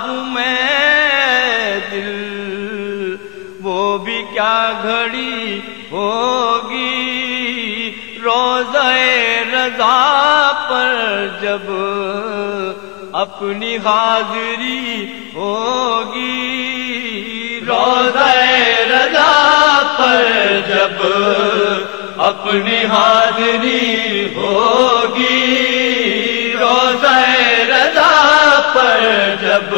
ہوں میں دل، وہ بھی کیا گھڑی ہوگی روضہ رضا پر جب اپنی حاضری ہوگی، روضہ رضا پر جب اپنی حاضری ہوگی، روضہ رضا پر جب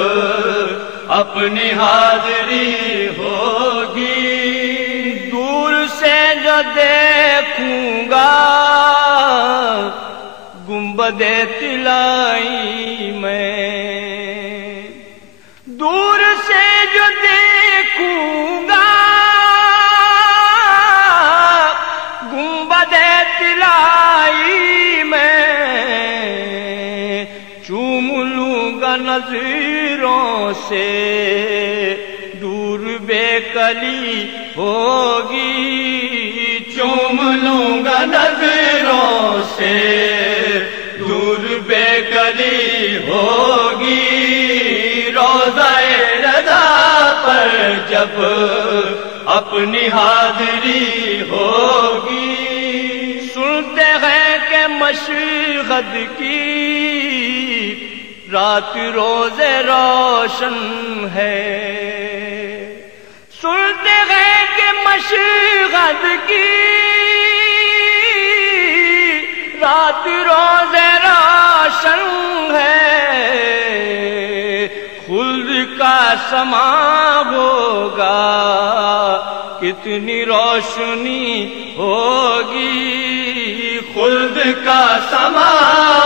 اپنی حاضری ہوگی، دور سے جو دیکھوں گا گنبد طلائی میں، دور سے جو دیکھوں گا گنبد طلائی میں، چوم لوں گا نظروں سے دور بے کلی ہوگی، چوم لوں گا نظروں سے دور بے کلی ہوگی، روضہ رضا پر جب اپنی حاضری ہوگی، سنتے ہیں کہ مشہد کی رات روز روشن ہے، سنتے ہیں کہ مشہد کی رات روز روشن ہے، خلد کا سما ہوگا کتنی روشنی ہوگی، خلد کا سما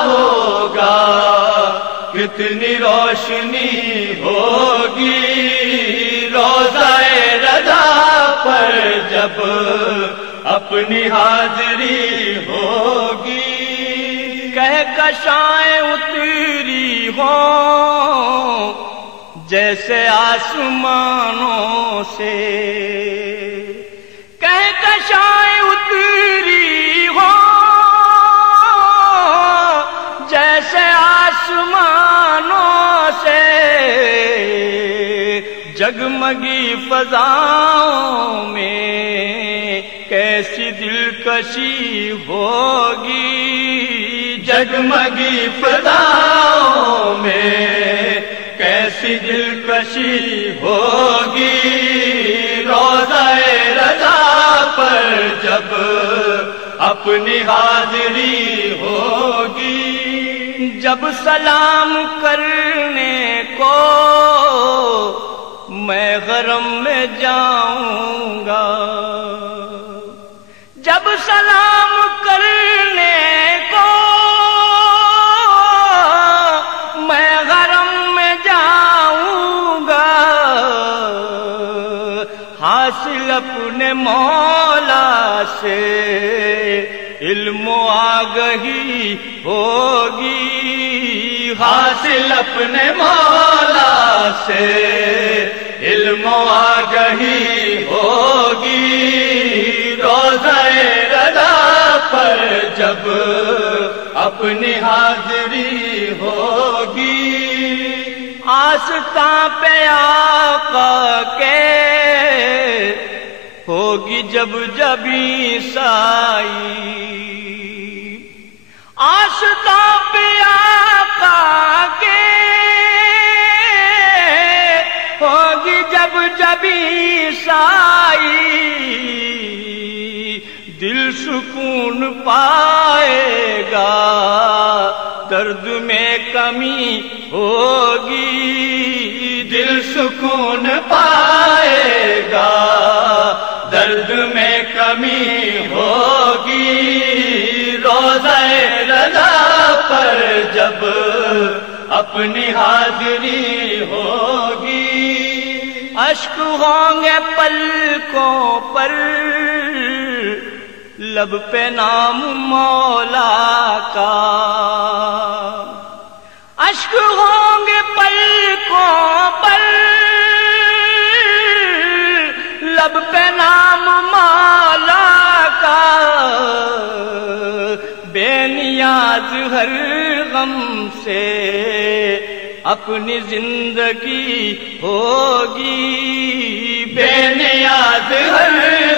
ہوگا کتنی روشنی ہوگی، روضہ رضا پر جب اپنی حاضری ہوگی، کہکشائیں اتری ہوں جیسے آسمانوں سے، کہکشائیں اتری ہوں جیسے آسمانوں سے، جگمگی فضاؤں میں کیسی دلکشی ہوگی، جگمگی فضاؤں میں کیسی دلکشی ہوگی، روضہ رضا پر جب اپنی حاضری ہوگی، جب سلام کرنے کو میں حرم میں جاؤں گا، جب سلام کرنے کو میں حرم میں جاؤں گا، حاصل اپنے مولا سے علم و آگہی ہوگی، حاصل اپنے مولا سے علم و آگہی ہوگی، روضہ رضا پر جب اپنی حاضری ہوگی، آستاں پہ آقا کے ہوگی جب جبیں سائی، آستاں پہ آقا کے ہوگی جب جبیں سائی، دل سکون پائے گا درد میں کمی ہوگی، دل سکون پائے گا درد میں کمی ہوگی، روضہ رضا پر جب اپنی حاضری ہوگی، اشک ہوں گے پلکوں پر لب پہ نام مولا کا، اشک ہوں گے پلکوں پر لب پہ نام مولا کا، بے نیاز ہر غم سے اپنی زندگی ہوگی، بے نیاز ہر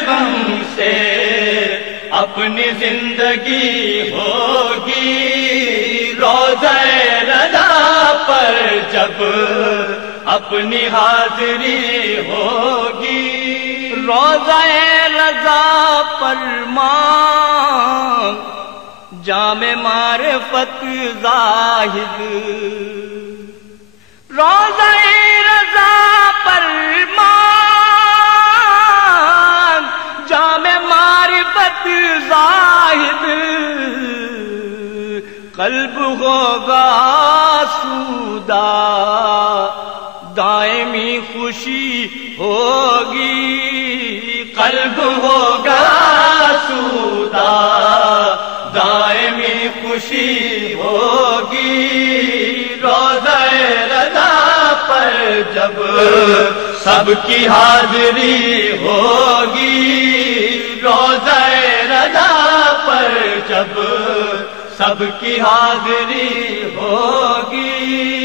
غم سے اپنی زندگی ہوگی، روضہ رضا پر جب اپنی حاضری ہوگی، روضہ رضا پر ماں جام معرفت زاہد، روضہ رضا پر ماں جام معرفت زاہد، قلب ہوگا آسودہ دائمی خوشی ہوگی، قلب ہوگا آسودہ دائمی خوشی ہوگی، روضہ رضا پر جب سب کی حاضری ہوگی، روضہ رضا پر جب سب کی حاضری ہوگی۔